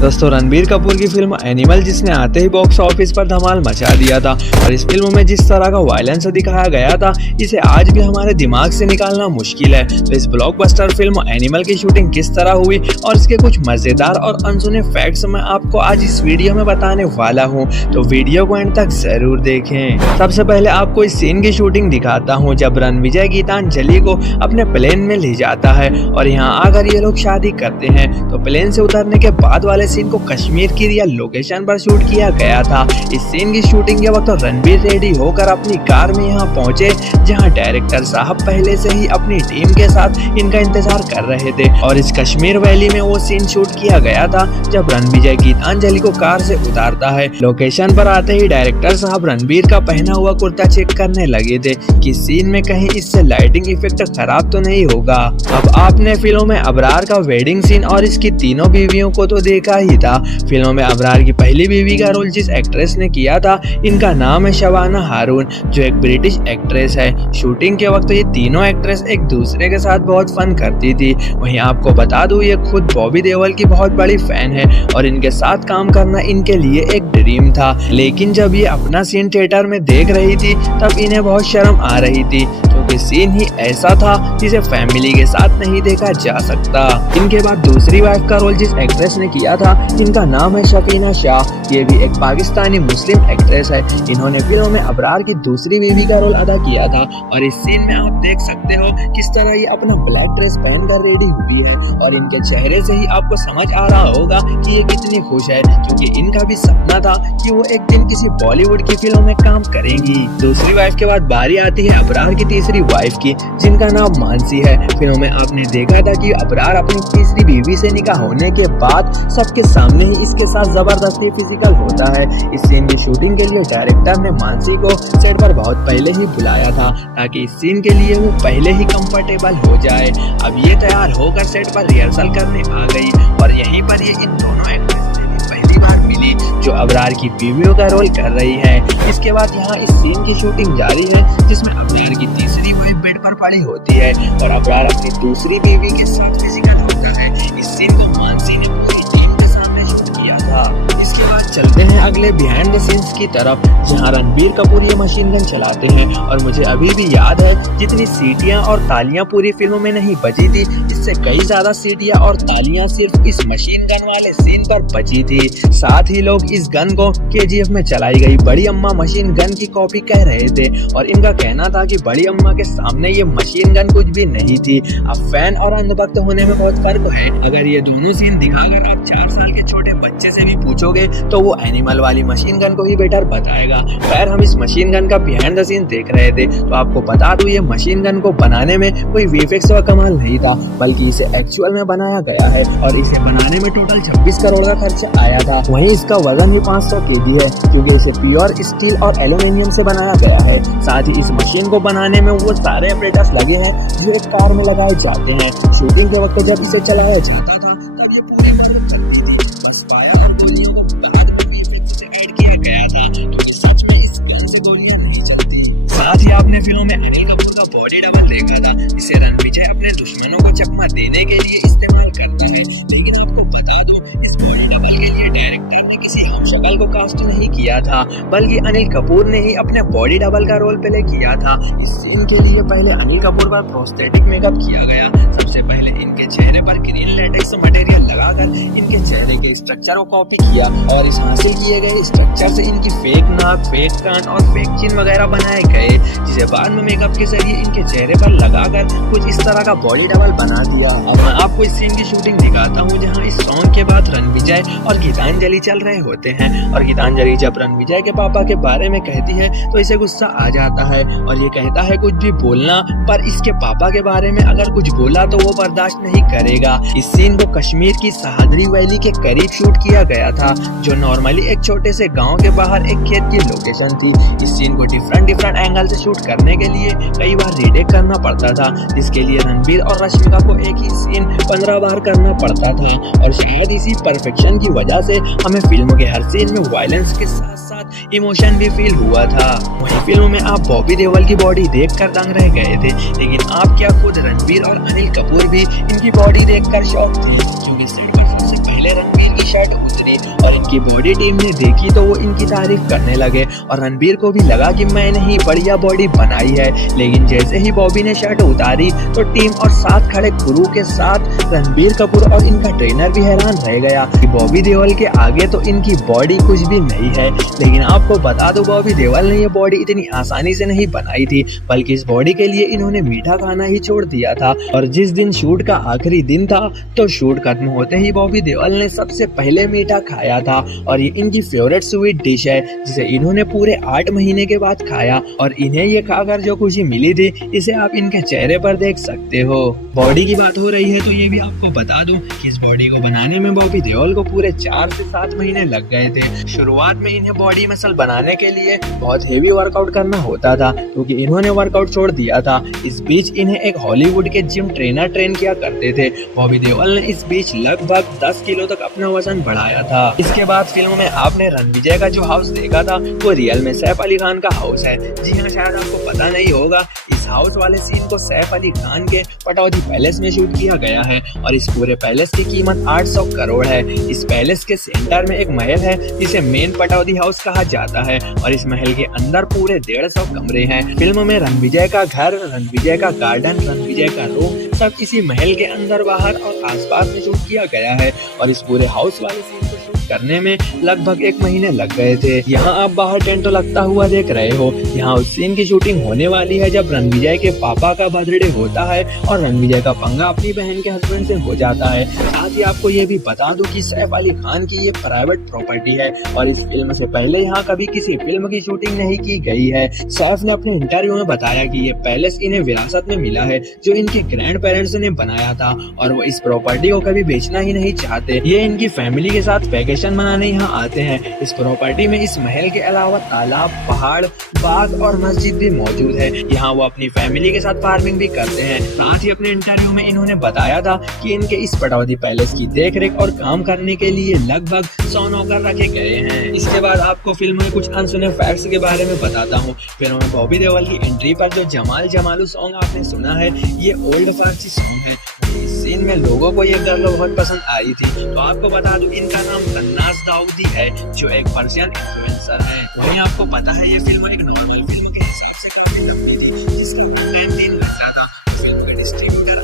दोस्तों रणबीर कपूर की film animal जिसने आते ही बॉक्स ऑफिस पर धमाल मचा दिया था और इस फिल्म में जिस तरह का वायलेंस दिखाया गया था इसे आज भी हमारे दिमाग से निकालना मुश्किल है। तो इस ब्लॉकबस्टर फिल्म एनिमल की शूटिंग किस तरह हुई और इसके कुछ मजेदार और अनसुने फैक्ट्स मैं आपको आज इस वीडियो में बताने वाला हूँ, तो वीडियो को एंड तक जरूर देखें। सबसे पहले आपको इस सीन की शूटिंग दिखाता हूँ जब रणविजय गीतांजलि को अपने प्लेन में ले जाता है और यहाँ आकर ये लोग शादी करते हैं। तो प्लेन से उतरने के बाद वाले सीन को कश्मीर की रियल लोकेशन पर शूट किया गया था। इस सीन की शूटिंग के वक्त रणबीर रेडी होकर अपनी कार में यहाँ पहुंचे जहाँ डायरेक्टर साहब पहले से ही अपनी टीम के साथ इनका इंतजार कर रहे थे और इस कश्मीर वैली में वो सीन शूट किया गया था जब रणविजय गीतांजलि को कार से उतारता है। लोकेशन पर आते ही डायरेक्टर साहब रणबीर का पहना हुआ कुर्ता चेक करने लगे थे कि सीन में कहीं इससे लाइटिंग इफेक्ट खराब तो नहीं होगा। अब आपने फिल्म में अबरार का वेडिंग सीन और इसकी तीनों बीवियों को तो देखा ही था। फिल्म में अबरार की पहली बीवी का रोल जिस एक्ट्रेस ने किया था इनका नाम है शबाना हारून जो एक ब्रिटिश एक्ट्रेस है। शूटिंग के वक्त ये तीनों एक्ट्रेस एक दूसरे के साथ बहुत फन करती थी। वहीं आपको बता दूं ये खुद बॉबी देओल की बहुत बड़ी फैन है और इनके साथ काम करना इनके लिए एक ड्रीम था। लेकिन जब ये अपना सीन थिएटर में देख रही थी तब इन्हें बहुत शर्म आ रही थी क्योंकि सीन ही ऐसा था जिसे फैमिली के साथ नहीं देखा जा सकता। इनके बाद दूसरी वाइफ का रोल जिस एक्ट्रेस ने किया था इनका नाम है शफीना शाह। ये भी एक पाकिस्तानी मुस्लिम एक्ट्रेस है। इन्होंने फिल्म में अबरार की दूसरी बीवी का रोल अदा किया था और इस सीन में आप देख सकते हो किस तरह ये अपना ब्लैक ड्रेस पहनकर रेडी हुई है और इनके चेहरे से ही आपको समझ आ रहा होगा कि ये कितनी खुश है क्योंकि इनका भी सपना था कि वो एक दिन किसी बॉलीवुड की फिल्म में काम करेंगी। दूसरी वाइफ के बाद बारी आती है अबरार की तीसरी वाइफ की जिनका नाम मानसी है। फिल्म में आपने देखा था कि अबरार अपनी तीसरी बीवी से निकाह होने के बाद सबके सामने ही इसके साथ जबरदस्ती फिजिकल होता है। इस सीन की शूटिंग के लिए डायरेक्टर ने मानसी को सेट पर बहुत पहले ही बुलाया था ताकि इस सीन के लिए वो पहले ही कंफर्टेबल हो जाए। अब ये तैयार होकर सेट पर रिहर्सल करने आ गई और यहीं पर ये इन दोनों एक्ट्रेस से भी पहली बार मिली जो अबरार की बीवियों का रोल कर रही है। इसके बाद यहाँ इस सीन की शूटिंग जारी है जिसमें अबरार की तीसरी वाइफ बेड पर पड़ी होती है और अबरार अपनी दूसरी बीवी के साथ फिजिकल होता है। इस सीन को मानसी ने पूरी टीम के सामने शूट किया था। इसके बाद चलते हैं अगले बिहाइंड द सीन्स की तरफ जहां रणबीर कपूर ये मशीन गन चलाते हैं और मुझे अभी भी याद है जितनी सीटियां और तालियां पूरी फिल्म में नहीं बजी थी इससे कई ज्यादा सीटियां और तालियां सिर्फ इस मशीन गन वाले सीन पर बजी थी। साथ ही लोग इस गन को केजीएफ में चलाई गई बड़ी अम्मा मशीन गन की कॉपी कह रहे थे और इनका कहना था कि बड़ी अम्मा के सामने ये मशीन गन कुछ भी नहीं थी। अब फैन और अंधभक्त होने में बहुत फर्क है। अगर ये दोनों सीन दिखाकर आप 4 साल के छोटे बच्चे से भी पूछोगे तो वो एनिमल वाली मशीन गन को ही बेटर बताएगा। खैर हम इस मशीन गन का बिहाइंड द सीन देख रहे थे तो आपको बता दूं ये मशीन गन को बनाने में कोई वीएफएक्स का कमाल नहीं था बल्कि इसे एक्चुअल में बनाया गया है और इसे बनाने में टोटल 26 करोड़ का खर्चा आया था। वहीं इसका वजन ही 500 केजी है क्योंकि इसे प्योर स्टील और एल्यूमिनियम से बनाया गया है। साथ ही इस मशीन को बनाने में वो सारे ऑपरेटर्स लगे हैं जो एक कार में लगाए जाते हैं। शूटिंग के वक्त जब इसे चलाया जाता था तब ये पूरी मदद करती थी। बस पाया और गोलियों को बाद में वीएफएक्स से ऐड किया गया था क्योंकि सच में इस गन से गोलियां नहीं चलती। साथ ही आपने फिल्म में अनिल कपूर का बॉडी डबल देखा था। इसे रणविजय अपने दुश्मनों को चकमा देने के लिए इस्तेमाल करते हैं। लेकिन आपको बता दो इस बॉडी डबल के लिए डायरेक्टर ने किसी हमशक्ल को कास्ट नहीं किया था बल्कि अनिल कपूर ने ही अपने बॉडी डबल का रोल प्ले किया था। इस सीन के लिए पहले अनिल कपूर पर प्रोस्थेटिक मेकअप किया गया। सबसे पहले इनके चेहरे पर ग्रीन लेटेक्स मटेरियल लगाकर इनके चेहरे के स्ट्रक्चर को कॉपी किया और इस हासिल किए गए स्ट्रक्चर से इनकी फेक नाक, फेक कान और फेक चिन्ह वगैरह बनाए गए जिसे बाद में मेकअप के जरिए इनके चेहरे पर लगाकर कुछ इस तरह का बॉडी डबल बना दिया। और मैं आपको इस सीन की शूटिंग दिखाता हूँ जहाँ इस सॉन्ग के बाद रणविजय और गीतांजलि चल रहे होते हैं और गीतांजलि जब रणविजय के पापा के बारे में कहती है तो इसे गुस्सा आ जाता है और ये कहता है कुछ भी बोलना पर इसके पापा के बारे में अगर कुछ बोला तो वो बर्दाश्त नहीं करेगा। इस सीन को कश्मीर की सहादरी वैली के करीब शूट किया गया था जो नॉर्मली एक छोटे से गांव के बाहर एक खेत की लोकेशन थी। इस सीन को डिफरेंट एंगल से शूट करने के लिए कई बार रीटेक करना पड़ता था जिसके लिए रणबीर और रश्मिका को एक ही सीन 15 बार करना पड़ता था और शायद इसी परफेक्शन की वजह से हमें फिल्म के हर सीन में वायलेंस के साथ साथ इमोशन भी फील हुआ था। वहीं फिल्म में आप बॉबी देओल की बॉडी देखकर दंग रह गए थे लेकिन आप क्या खुद रणबीर और अनिल कपूर भी इनकी बॉडी देखकर शॉक थे क्योंकि सेट पर सबसे पहले रणबीर की शर्ट बनी और इनकी बॉडी टीम ने देखी तो वो इनकी तारीफ करने लगे और रणबीर को भी लगा कि मैंने ही बढ़िया बॉडी बनाई है। लेकिन जैसे ही बॉबी ने शर्ट उतारी तो टीम और साथ खड़े क्रू के साथ रणबीर कपूर और इनका ट्रेनर भी हैरान रह गया कि बॉबी देओल के आगे तो इनकी बॉडी कुछ भी नहीं है। लेकिन आपको बता दो बॉबी देओल ने ये बॉडी इतनी आसानी से नहीं बनाई थी, बल्कि इस बॉडी के लिए इन्होंने मीठा खाना ही छोड़ दिया था। और जिस दिन शूट का आखिरी दिन था तो शूट खत्म होते ही बॉबी देओल ने सबसे पहले मीठा खाया था और ये इनकी फेवरेट स्वीट डिश है जिसे इन्होंने पूरे 8 महीने के बाद खाया। और इन्हें ये खाकर जो खुशी मिली थी इसे आप इनके चेहरे पर देख सकते हो। बॉडी की बात हो रही है तो ये भी आपको बता दूं कि इस बॉडी को बनाने में बॉबी देओल को पूरे 4 से 7 महीने लग गए थे। शुरुआत में इन्हें बॉडी मसल बनाने के लिए बहुत हेवी वर्कआउट करना होता था क्योंकि इन्होंने वर्कआउट छोड़ दिया था। इस बीच इन्हें एक हॉलीवुड के जिम ट्रेनर ट्रेन किया करते थे। बॉबी देओल ने इस बीच लगभग 10 किलो तक अपना वजन बढ़ाया था। इसके बाद फिल्म में आपने रणविजय का जो हाउस देखा था वो रियल में सैफ अली खान का हाउस है। जी हाँ, शायद आपको पता नहीं होगा, इस हाउस वाले सीन को सैफ अली खान के पटौदी पैलेस में शूट किया गया है और इस पूरे पैलेस की कीमत 800 करोड़ है। इस पैलेस के सेंटर में एक महल है जिसे मेन पटौदी हाउस कहा जाता है और इस महल के अंदर पूरे 150 कमरे हैं। फिल्म में रणविजय का घर, रणविजय का गार्डन, रणविजय का रूम सब इसी महल के अंदर, बाहर और आसपास में शूट किया गया है और इस पूरे हाउस वाले सीन को शूट करने में लगभग 1 महीने लग गए थे। यहाँ आप बाहर टेंट तो लगता हुआ देख रहे हो। यहाँ उस सीन की शूटिंग होने वाली है जब रणविजय के पापा का बर्थडे होता है और रणविजय का पंगा अपनी बहन के हस्बैंड से हो जाता है। साथ ही आपको ये भी बता दूं कि सैफ अली खान की ये प्राइवेट प्रॉपर्टी है और इस फिल्म से पहले यहाँ कभी किसी फिल्म की शूटिंग नहीं की गई है। सैफ ने अपने इंटरव्यू में बताया कि ये पैलेस इन्हें विरासत में मिला है जो इनके ग्रैंड पेरेंट्स ने बनाया था और वो इस प्रॉपर्टी को कभी बेचना ही नहीं चाहते। ये इनकी फैमिली के साथ वेकेशन मनाने यहाँ आते हैं। इस प्रॉपर्टी में इस महल के अलावा तालाब, पहाड़, बाग और मस्जिद भी मौजूद है। यहाँ वो अपनी फैमिली के साथ फार्मिंग भी करते हैं। साथ ही अपने इंटरव्यू में इन्होंने बताया था कि इनके इस पटौदी पैलेस की देखरेख और काम करने के लिए लगभग 100 नौकर रखे गए हैं। इसके बाद आपको फिल्म में कुछ अनसुने फैक्ट्स के बारे में बताता हूँ। फिल्म में बॉबी देओल की एंट्री पर जो जमाल जमालू सॉन्ग आपने सुना है ये ओल्ड फारसी सॉन्ग है। इस सीन में लोगों को ये गर्ल बहुत पसंद आई थी। तो आपको बता दूं इनका नाम तन्नाज दाऊदी है जो एक पर्शियन इन्फ्लुएंसर है। वहीं आपको पता है ये फिल्म एक नॉर्मल फिल्म के हिसाब से काफी लंबी थी जिसका टाइम 3 घंटा था। फिल्म के डिस्ट्रीब्यूटर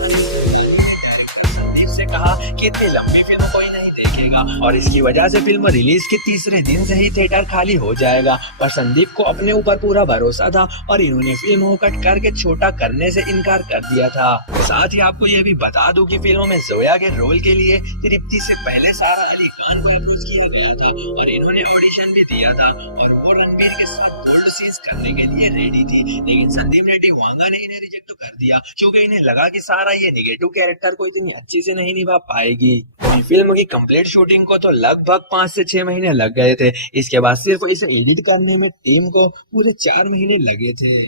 संदीप से कहा कि इतनी लंबी फिल्म कोई नहीं देखेगा और इसकी वजह से फिल्म रिलीज के तीसरे दिन से ही थिएटर खाली हो जाएगा। पर संदीप को अपने ऊपर पूरा भरोसा था और इन्होंने फिल्म को कट करके छोटा करने से इनकार कर दिया था। साथ ही आपको ये भी बता दूं कि फिल्म में जोया के रोल के लिए तृप्ति से पहले सारा अली खान को अप्रोच किया गया था और इन्होंने ऑडिशन भी दिया था और वो रणबीर के साथ बोल्ड सीन्स करने के लिए रेडी थी। लेकिन संदीप रेड्डी वांगा ने इन्हें रिजेक्ट कर दिया क्योंकि इन्हें लगा कि सारा ये नेगेटिव कैरेक्टर को इतनी अच्छी से नहीं निभा पाएगी। फिल्म की कंप्लीट शूटिंग को तो लगभग 5 से 6 महीने लग गए थे। इसके बाद सिर्फ इसे एडिट करने में टीम को पूरे 4 महीने लगे थे।